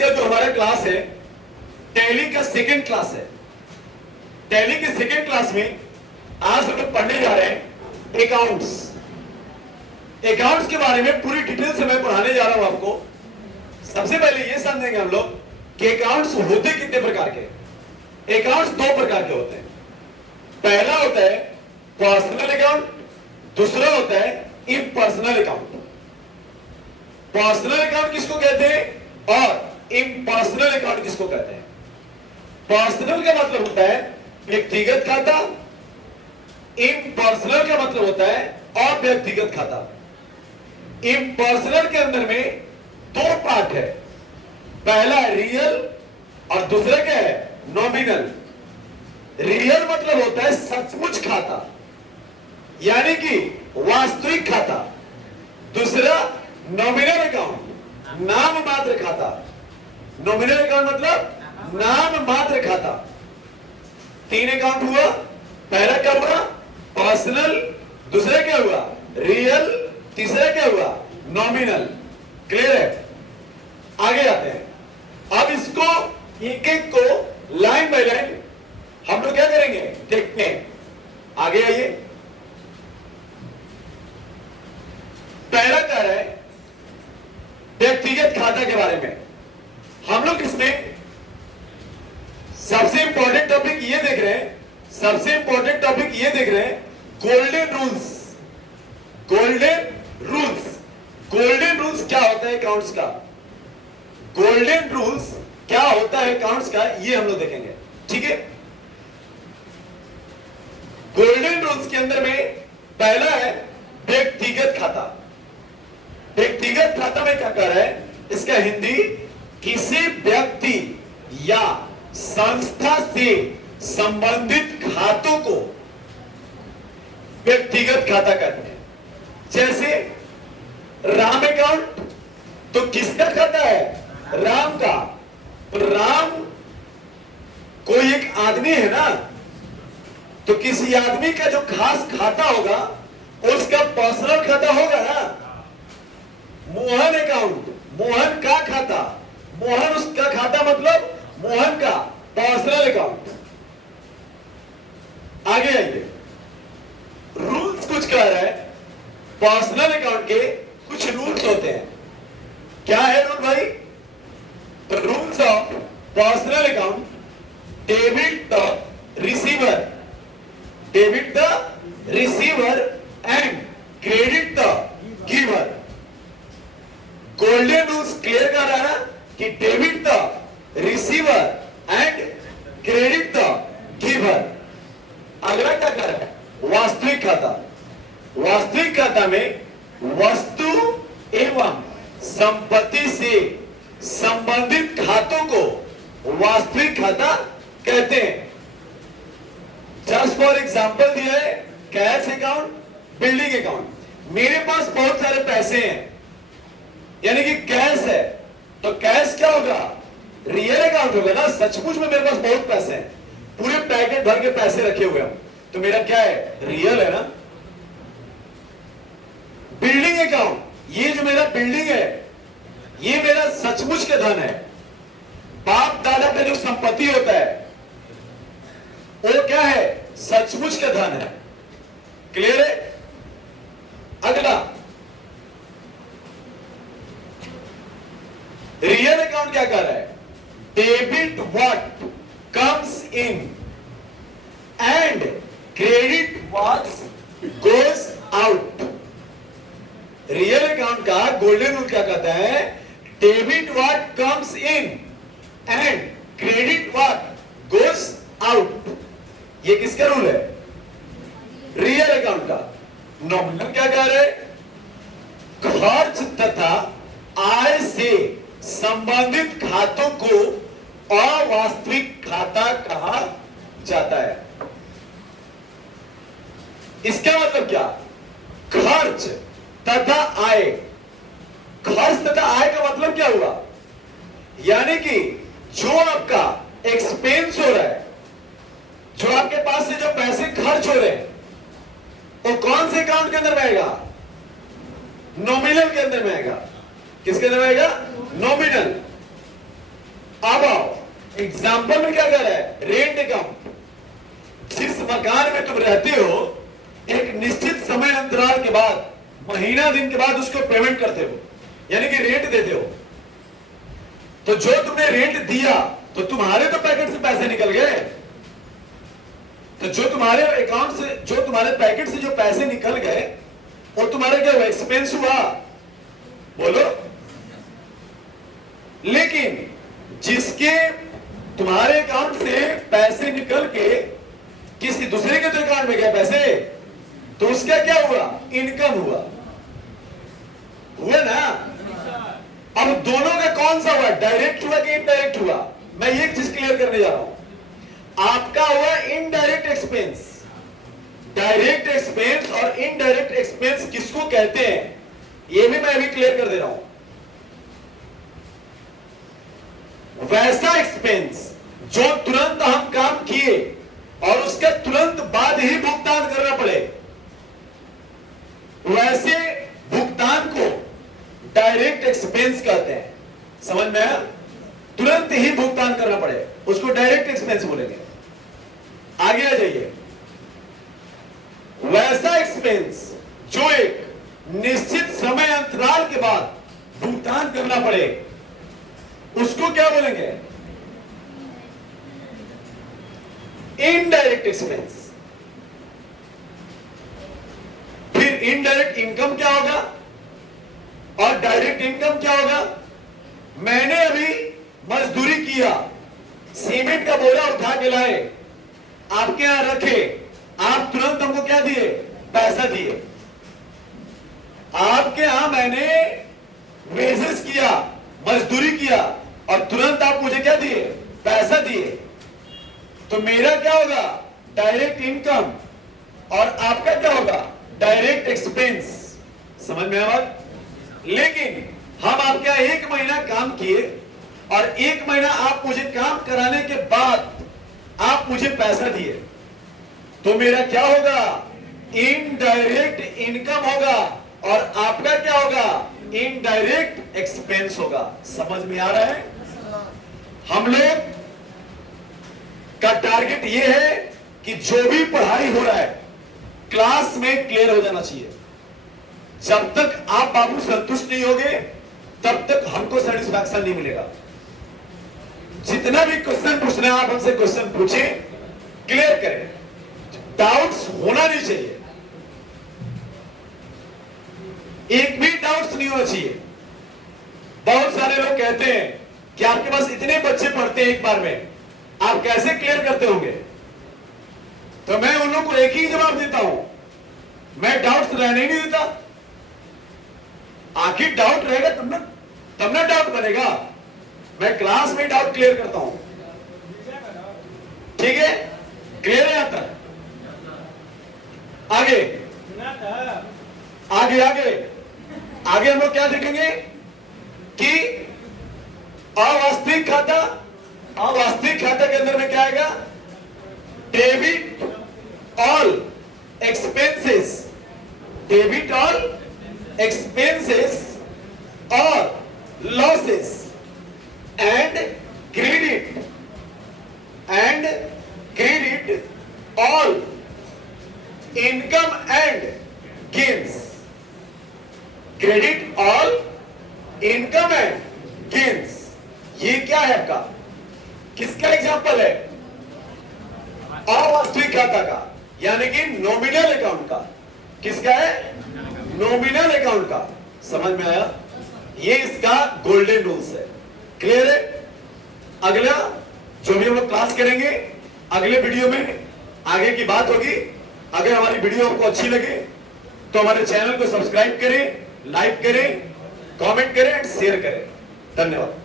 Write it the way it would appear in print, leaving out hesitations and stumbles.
का जो हमारा क्लास है टैली का सेकंड क्लास है। टैली के सेकंड क्लास में आज हम लोग पढ़ने जा रहे हैं अकाउंट्स। अकाउंट्स के बारे में पूरी डिटेल से मैं पढ़ाने जा रहा हूं आपको। सबसे पहले ये समझेंगे हम लोग कि अकाउंट्स होते कितने प्रकार के। अकाउंट्स दो प्रकार के होते हैं। पहला होता है पर्सनल अकाउंट, दूसरा होता है इम्पर्सनल अकाउंट। पर्सनल अकाउंट किसको कहते हैं और इम्पर्सनल अकाउंट किसको कहते हैं। पर्सनल का मतलब होता है व्यक्तिगत खाता, इम्पर्सनल का मतलब होता है अव्यक्तिगत खाता। इम्पर्सनल के अंदर में दो पार्ट है, पहला है रियल और दूसरा क्या है नॉमिनल। रियल मतलब होता है सचमुच खाता यानी कि वास्तविक खाता। दूसरा नॉमिनल अकाउंट नाम मात्र खाता। नॉमिनल अकाउंट मतलब नाम मात्र खाता। तीन अकाउंट हुआ, पहला क्या हुआ पर्सनल, दूसरा क्या हुआ रियल, तीसरा क्या हुआ नॉमिनल। क्लियर है। आगे आते हैं। अब इसको एक एक को लाइन बाय लाइन हम लोग क्या करेंगे देखते हैं। आगे आइए। पहला कह रहा है व्यक्तिगत खाता के बारे में। हम लोग इसमें सबसे इंपॉर्टेंट टॉपिक ये देख रहे हैं, सबसे इंपॉर्टेंट टॉपिक ये देख रहे हैं golden rules. Golden rules, golden rules क्या होता है अकाउंट्स का। गोल्डन रूल्स क्या होता है अकाउंट्स का ये हम लोग देखेंगे। ठीक है। गोल्डन रूल्स के अंदर में पहला है व्यक्तिगत खाता। व्यक्तिगत खाता में क्या कह रहा है, इसका हिंदी किसी व्यक्ति या संस्था से संबंधित खातों को व्यक्तिगत खाता कहते हैं। जैसे राम अकाउंट तो किसका खाता है राम का। तो राम कोई एक आदमी है ना, तो किसी आदमी का जो खास खाता होगा उसका पर्सनल खाता होगा ना। मोहन अकाउंट मोहन का खाता, मोहन उसका खाता मतलब मोहन का पर्सनल अकाउंट। आगे आइए। रूल्स कुछ कह रहा है पर्सनल अकाउंट के कुछ रूल्स होते हैं। क्या है रूल भाई। तो rules of personal account, debit the receiver, debit the receiver and credit the giver. Golden rules clear कर रहा है कि debit the receiver and credit the giver. अगला क्या कर रहा है वास्तविक खाता। वास्तविक खाता में वस्तु एवं संपत्ति से संबंधित खातों को वास्तविक खाता कहते हैं। जस्ट फॉर एग्जांपल दिया है कैश अकाउंट, बिल्डिंग अकाउंट। मेरे पास बहुत सारे पैसे हैं यानी कि कैश है, तो कैश क्या होगा रियल अकाउंट होगा ना। सचमुच में मेरे पास बहुत पैसे हैं, पूरे पैकेट भर के पैसे रखे हुए हैं, तो मेरा क्या है रियल है ना। बिल्डिंग अकाउंट, ये जो मेरा बिल्डिंग है ये मेरा सचमुच के धन है। बाप दादा का जो संपत्ति होता है वो क्या है सचमुच का धन है। क्लियर है। अगला रियल अकाउंट क्या कर रहा है, debit what comes in and credit what goes out. Real account का गोल्डन रूल क्या कहता है, debit what comes in and credit what goes out. ये किसका रूल है रियल अकाउंट का। नॉमिनल क्या कह रहे, खर्च तथा आय से संबंधित खातों को अवास्तविक खाता कहा जाता है। इसका मतलब क्या, खर्च तथा आय। खर्च तथा आय का मतलब क्या हुआ, यानी कि जो आपका एक्सपेंस हो रहा है, जो आपके पास से जो पैसे खर्च हो रहे हैं, वो कौन से अकाउंट के अंदर रहेगा, नॉमिनल के अंदर रहेगा। किसके अंदर रहेगा, नॉमिनल। एग्जाम्पल में क्या कह रहा है? Rent account. जिस मकान में तुम रहते हो एक निश्चित समय अंतराल के बाद, महीना दिन के बाद उसको पेमेंट करते हो, यानी कि रेंट देते हो। तो जो तुमने रेंट दिया तो तुम्हारे तो पैकेट से पैसे निकल गए। तो जो तुम्हारे अकाउंट से, जो तुम्हारे पैकेट से जो पैसे निकल गए वो तुम्हारा क्या हुआ? एक्सपेंस हुआ। बोलो। लेकिन जिसके तुम्हारे अकाउंट से पैसे निकल के किसी दूसरे के तो अकाउंट में गए पैसे, तो उसका क्या हुआ? इनकम हुआ। हुआ ना? अब दोनों का कौन सा हुआ? डायरेक्ट हुआ कि इनडायरेक्ट हुआ? मैं एक चीज क्लियर करने जा रहा हूं। आपका हुआ इनडायरेक्ट एक्सपेंस। डायरेक्ट एक्सपेंस और इनडायरेक्ट एक्सपेंस किसको कहते हैं ये भी मैं अभी क्लियर कर दे रहा हूं। वैसा एक्सपेंस जो तुरंत हम काम किए और उसके तुरंत बाद ही भुगतान करना पड़े, वैसे भुगतान को डायरेक्ट एक्सपेंस कहते हैं। समझ में आया? तुरंत ही भुगतान करना पड़े उसको डायरेक्ट एक्सपेंस बोलेंगे। आगे आ जाइए। वैसा एक्सपेंस जो एक निश्चित समय अंतराल के बाद भुगतान करना पड़े उसको क्या बोलेंगे? Indirect expense. फिर इनडायरेक्ट इनकम क्या होगा और डायरेक्ट इनकम क्या होगा? मैंने अभी मजदूरी किया, सीमेंट का बोरा उठा के लाए, आपके यहां रखे, आप तुरंत हमको क्या दिए? पैसा दिए। आपके यहां मैंने वेजेस किया, मजदूरी किया और तुरंत आप मुझे क्या दिए? पैसा दिए। तो मेरा क्या होगा? डायरेक्ट इनकम और आपका क्या होगा? Direct expense. समझ में आया बात? लेकिन हम आपके यहां 1 महीना काम किए और 1 महीना आप मुझे काम कराने के बाद आप मुझे पैसा दिए, तो मेरा क्या होगा? इनडायरेक्ट इनकम होगा और आपका क्या होगा? इनडायरेक्ट एक्सपेंस होगा। समझ में आ रहा है? हम लोग का टारगेट ये है कि जो भी पढ़ाई हो रहा है क्लास में क्लियर हो जाना चाहिए। जब तक आप बाबू संतुष्ट नहीं होगे तब तक हमको सेटिस्फैक्शन नहीं मिलेगा। जितना भी क्वेश्चन पूछना है आप हमसे क्वेश्चन पूछें, क्लियर करें, डाउट्स होना नहीं चाहिए, एक भी डाउट्स नहीं होना चाहिए। बहुत सारे लोग कहते हैं कि आपके पास इतने बच्चे पढ़ते हैं एक बार में, आप कैसे क्लियर करते होंगे? तो मैं उन लोगों को एक ही जवाब देता हूं, मैं डाउट्स रहने नहीं देता। आखिर डाउट रहेगा तब ना डाउट बनेगा। मैं क्लास में डाउट क्लियर करता हूं। ठीक है? क्लियर है यहां तक? आगे आगे आगे आगे हम लोग क्या देखेंगे कि अवास्तविक खाता, अवास्तविक खाता के अंदर में क्या आएगा? Debit all expenses, debit all expenses और losses and credit all income and gains, credit all income and gains। ये क्या है आपका? किसका एग्जांपल है? अवास्तविक खाता का, यानी कि नॉमिनल अकाउंट का। किसका है? नॉमिनल अकाउंट का। समझ में आया? ये इसका गोल्डन रूल्स है। क्लियर है? अगला जो भी हम लोग क्लास करेंगे अगले वीडियो में आगे की बात होगी। अगर हमारी वीडियो आपको अच्छी लगे तो हमारे चैनल को सब्सक्राइब करें, लाइक करें, कमेंट करें, शेयर करें। धन्यवाद।